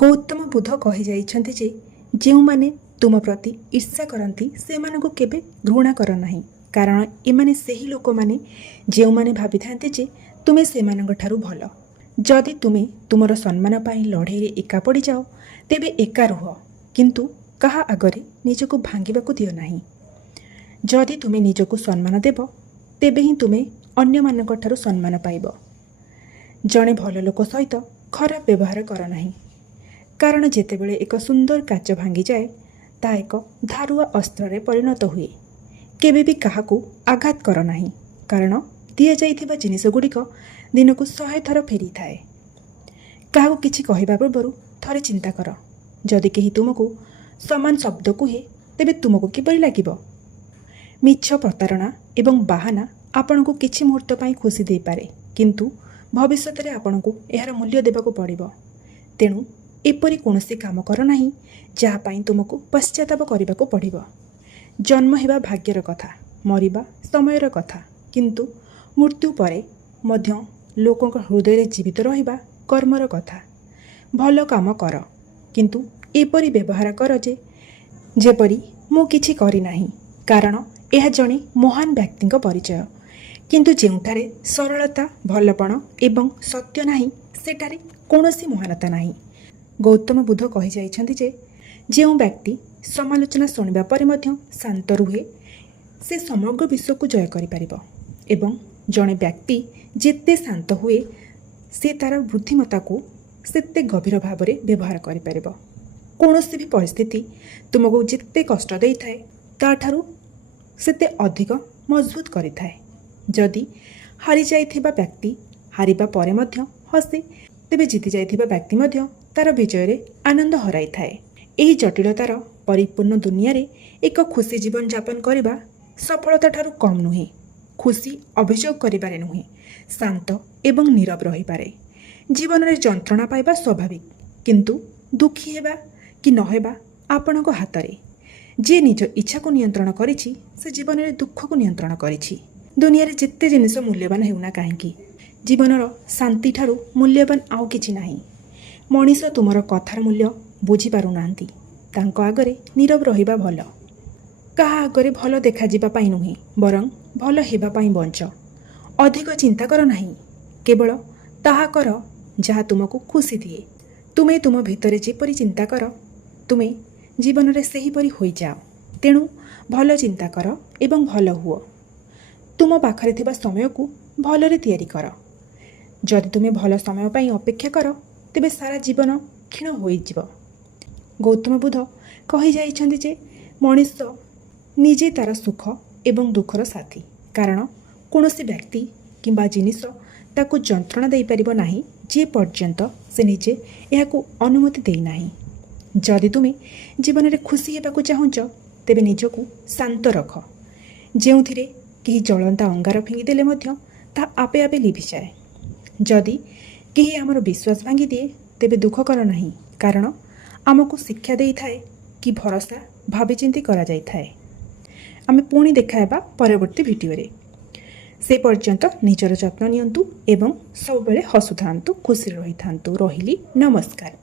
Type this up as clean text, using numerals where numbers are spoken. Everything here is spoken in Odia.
गौतम बुद्ध कही जाइछन्ति जे ଯେଉଁମାନେ ତୁମ ପ୍ରତି ଈର୍ଷା କରନ୍ତି ସେମାନଙ୍କୁ କେବେ ଘୃଣା କର ନାହିଁ, କାରଣ ଏମାନେ ସେହି ଲୋକମାନେ ଯେଉଁମାନେ ଭାବିଥାନ୍ତି ଯେ ତୁମେ ସେମାନଙ୍କଠାରୁ ଭଲ। ଯଦି ତୁମେ ତୁମର ସମ୍ମାନ ପାଇଁ ଲଢ଼େଇରେ ଏକା ପଡ଼ିଯାଅ ତେବେ ଏକା ରୁହ, କିନ୍ତୁ କାହା ଆଗରେ ନିଜକୁ ଭାଙ୍ଗିବାକୁ ଦିଅ ନାହିଁ। ଯଦି ତୁମେ ନିଜକୁ ସମ୍ମାନ ଦେବ ତେବେ ହିଁ ତୁମେ ଅନ୍ୟମାନଙ୍କଠାରୁ ସମ୍ମାନ ପାଇବ। ଜଣେ ଭଲ ଲୋକ ସହିତ ଖରାପ ବ୍ୟବହାର କର ନାହିଁ, କାରଣ ଯେତେବେଳେ ଏକ ସୁନ୍ଦର କାଚ ଭାଙ୍ଗିଯାଏ ତାହା ଏକ ଧାରୁଆ ଅସ୍ତ୍ରରେ ପରିଣତ ହୁଏ। କେବେ ବି କାହାକୁ ଆଘାତ କର ନାହିଁ, କାରଣ ଦିଆଯାଇଥିବା ଜିନିଷଗୁଡ଼ିକ ଦିନକୁ 100 ଥର ଫେରିଥାଏ। କାହାକୁ କିଛି କହିବା ପୂର୍ବରୁ ଥରେ ଚିନ୍ତା କର, ଯଦି କେହି ତୁମକୁ ସମାନ ଶବ୍ଦ କୁହେ ତେବେ ତୁମକୁ କିପରି ଲାଗିବ? ମିଛ, ପ୍ରତାରଣା ଏବଂ ବାହାନା ଆପଣଙ୍କୁ କିଛି ମୁହୂର୍ତ୍ତ ପାଇଁ ଖୁସି ଦେଇପାରେ, କିନ୍ତୁ ଭବିଷ୍ୟତରେ ଆପଣଙ୍କୁ ଏହାର ମୂଲ୍ୟ ଦେବାକୁ ପଡ଼ିବ। ତେଣୁ ଏପରି କୌଣସି କାମ କର ନାହିଁ ଯାହା ପାଇଁ ତୁମକୁ ପଶ୍ଚାତାପ କରିବାକୁ ପଡ଼ିବ। ଜନ୍ମ ହେବା ଭାଗ୍ୟର କଥା, ମରିବା ସମୟର କଥା, କିନ୍ତୁ ମୃତ୍ୟୁ ପରେ ମଧ୍ୟ ଲୋକଙ୍କ ହୃଦୟରେ ଜୀବିତ ରହିବା କର୍ମର କଥା। ଭଲ କାମ କର, କିନ୍ତୁ ଏପରି ବ୍ୟବହାର କର ଯେପରି ମୁଁ କିଛି କରିନାହିଁ, କାରଣ ଏହା ଜଣେ ମହାନ ବ୍ୟକ୍ତିଙ୍କ ପରିଚୟ। କିନ୍ତୁ ଯେଉଁଠାରେ ସରଳତା, ଭଲପଣ ଏବଂ ସତ୍ୟ ନାହିଁ ସେଠାରେ କୌଣସି ମହାନତା ନାହିଁ। ଗୌତମ ବୁଦ୍ଧ କହି ଯାଇଛନ୍ତି ଯେ ଯେଉଁ ବ୍ୟକ୍ତି ସମାଲୋଚନା ଶୁଣିବା ପରେ ମଧ୍ୟ ଶାନ୍ତ ରୁହେ ସେ ସମଗ୍ର ବିଶ୍ୱକୁ ଜୟ କରିପାରିବ, ଏବଂ ଜଣେ ବ୍ୟକ୍ତି ଯେତେ ଶାନ୍ତ ହୁଏ ସେ ତା'ର ବୁଦ୍ଧିମତ୍ତାକୁ ସେତେ ଗଭୀର ଭାବରେ ବ୍ୟବହାର କରିପାରିବ। କୌଣସି ବି ପରିସ୍ଥିତି ତୁମକୁ ଯେତେ କଷ୍ଟ ଦେଇଥାଏ ତାଠାରୁ ସେତେ ଅଧିକ ମଜବୁତ କରିଥାଏ। ଯଦି ହାରିଯାଇଥିବା ବ୍ୟକ୍ତି ହାରିବା ପରେ ମଧ୍ୟ ହସେ ତେବେ ଜିତି ଯାଇଥିବା ବ୍ୟକ୍ତି ମଧ୍ୟ ତା'ର ବିଜୟରେ ଆନନ୍ଦ ହରାଇଥାଏ। ଏହି ଜଟିଳତାର ପରିପୂର୍ଣ୍ଣ ଦୁନିଆରେ ଏକ ଖୁସି ଜୀବନଯାପନ କରିବା ସଫଳତା ଠାରୁ କମ୍ ନୁହେଁ। ଖୁସି ଅଭିଯୋଗ କରିବାରେ ନୁହେଁ, ଶାନ୍ତ ଏବଂ ନୀରବ ରହିପାରେ। ଜୀବନରେ ଯନ୍ତ୍ରଣା ପାଇବା ସ୍ୱାଭାବିକ, କିନ୍ତୁ ଦୁଃଖୀ ହେବା କି ନ ହେବା ଆପଣଙ୍କ ହାତରେ। ଯିଏ ନିଜ ଇଚ୍ଛାକୁ ନିୟନ୍ତ୍ରଣ କରିଛି ସେ ଜୀବନରେ ଦୁଃଖକୁ ନିୟନ୍ତ୍ରଣ କରିଛି। ଦୁନିଆରେ ଯେତେ ଜିନିଷ ମୂଲ୍ୟବାନ ହେଉନା କାହିଁକି, ଜୀବନର ଶାନ୍ତିଠାରୁ ମୂଲ୍ୟବାନ ଆଉ କିଛି ନାହିଁ। ମଣିଷ ତୁମର କଥାର ମୂଲ୍ୟ ବୁଝିପାରୁନାହାନ୍ତି, ତାଙ୍କ ଆଗରେ ନୀରବ ରହିବା ଭଲ। କାହା ଆଗରେ ଭଲ ଦେଖାଯିବା ପାଇଁ ନୁହେଁ, ବରଂ ଭଲ ହେବା ପାଇଁ ବଞ୍ଚ। ଅଧିକ ଚିନ୍ତା କର ନାହିଁ, କେବଳ ତାହା କର ଯାହା ତୁମକୁ ଖୁସି ଦିଏ। ତୁମେ ତୁମ ଭିତରେ ଯେପରି ଚିନ୍ତା କର ତୁମେ ଜୀବନରେ ସେହିପରି ହୋଇଯାଅ। ତେଣୁ ଭଲ ଚିନ୍ତା କର ଏବଂ ଭଲ ହୁଅ। ତୁମ ପାଖରେ ଥିବା ସମୟକୁ ଭଲରେ ତିଆରି କର। ଯଦି ତୁମେ ଭଲ ସମୟ ପାଇଁ ଅପେକ୍ଷା କର ତେବେ ସାରା ଜୀବନ କ୍ଷୀଣ ହୋଇଯିବ। ଗୌତମ ବୁଦ୍ଧ କହି ଯାଇଛନ୍ତି ଯେ ମଣିଷ ନିଜେ ତା'ର ସୁଖ ଏବଂ ଦୁଃଖର ସାଥୀ, କାରଣ କୌଣସି ବ୍ୟକ୍ତି କିମ୍ବା ଜିନିଷ ତାକୁ ଯନ୍ତ୍ରଣା ଦେଇପାରିବ ନାହିଁ ଯେ ପର୍ଯ୍ୟନ୍ତ ସେ ନିଜେ ଏହାକୁ ଅନୁମତି ଦେଇନାହିଁ। ଯଦି ତୁମେ ଜୀବନରେ ଖୁସି ହେବାକୁ ଚାହୁଁଛ ତେବେ ନିଜକୁ ଶାନ୍ତ ରଖ। ଯେଉଁଥିରେ କେହି ଜଳନ୍ତା ଅଙ୍ଗାର ଫିଙ୍ଗିଦେଲେ ମଧ୍ୟ ତାହା ଆପେ ଆପେ ଲିଭିଯାଏ। ଯଦି କେହି ଆମର ବିଶ୍ୱାସ ଭାଙ୍ଗିଦିଏ ତେବେ ଦୁଃଖ କର ନାହିଁ, କାରଣ ଆମକୁ ଶିକ୍ଷା ଦେଇଥାଏ କି ଭରସା ଭାବିଚିନ୍ତି କରାଯାଇଥାଏ। ଆମେ ପୁଣି ଦେଖା ହେବା ପରବର୍ତ୍ତୀ ଭିଡ଼ିଓରେ। ସେ ପର୍ଯ୍ୟନ୍ତ ନିଜର ଯତ୍ନ ନିଅନ୍ତୁ ଏବଂ ସବୁବେଳେ ହସୁଥାନ୍ତୁ, ଖୁସିରେ ରହିଥାନ୍ତୁ। ରହିଲି, ନମସ୍କାର।